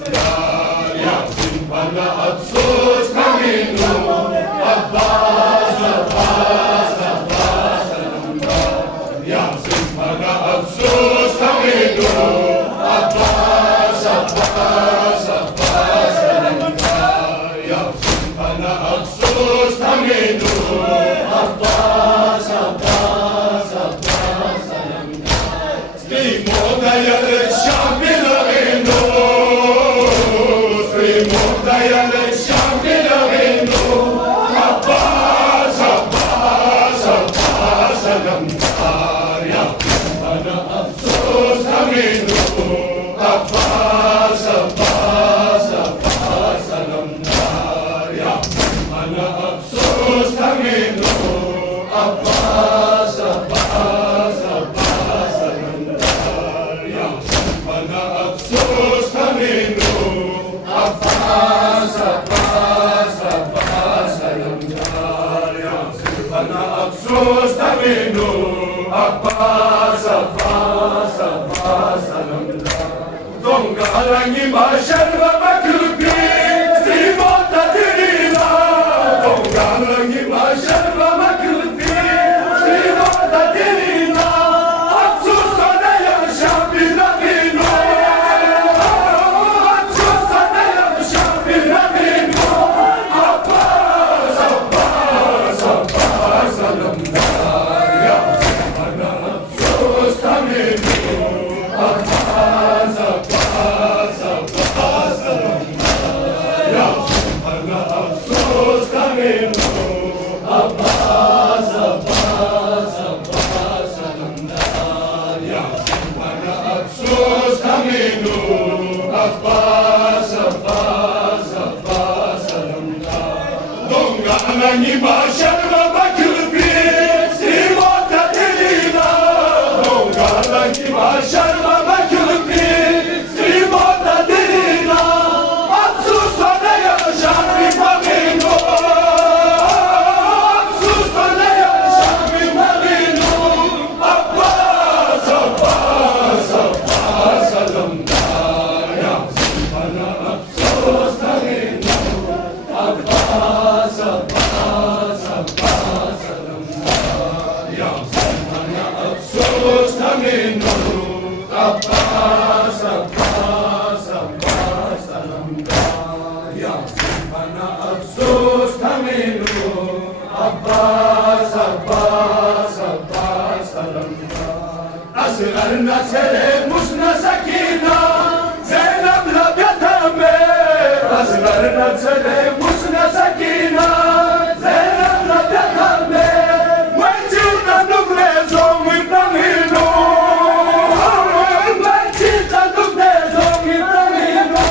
Yasin bana afsus kaminu Abbas Abbas Abbas Yasin bana afsus kaminu Abbas Abbas Abbas Yasin bana afsus kaminu Abbas Abbas Abbas Strimoda yarış şampionu Sus taminu Abbas Abbas Abbas Donggalangi masyar baklubi Strimota dirina Donggalangi masyar baklubi Strimota dirina Atsus kana yaşam bir naminu Atsus kana yaşam bir naminu Abbas Abbas Abbas Donggalangi masyar baklubi Strimota dirina Donggalangi masyar baklubi Strimota dirina Atsus kana yaşam bir naminu Atsus kana yaşam bir naminu Abbas Abbas Abbas alemdar Yasin bana afsus naminu Abbas Abbas Abbas alemdar Yasin bana afsus naminu Abbas Abbas Abbas alemdar Yasin bana afsus naminu Abbas Abbas Abbas alemdar Asgarna musna sakina Zeynep labyatame Asgarna musna sakina Zeynep labyatame Wajita nugrezo mwipamino Wajita nugrezo mwipamino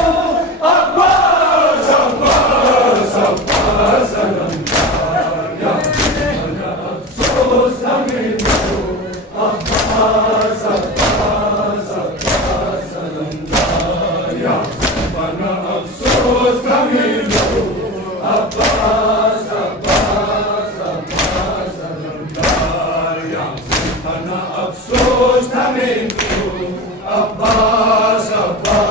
Abbas Abbas Abbas alemdar Yasin bana afsus naminu Abbas Abbas Abbas alemdar Yasin bana afsus naminu Abbas Abbas Abbas alemdar Yasin bana afsus naminu Abbas Abbas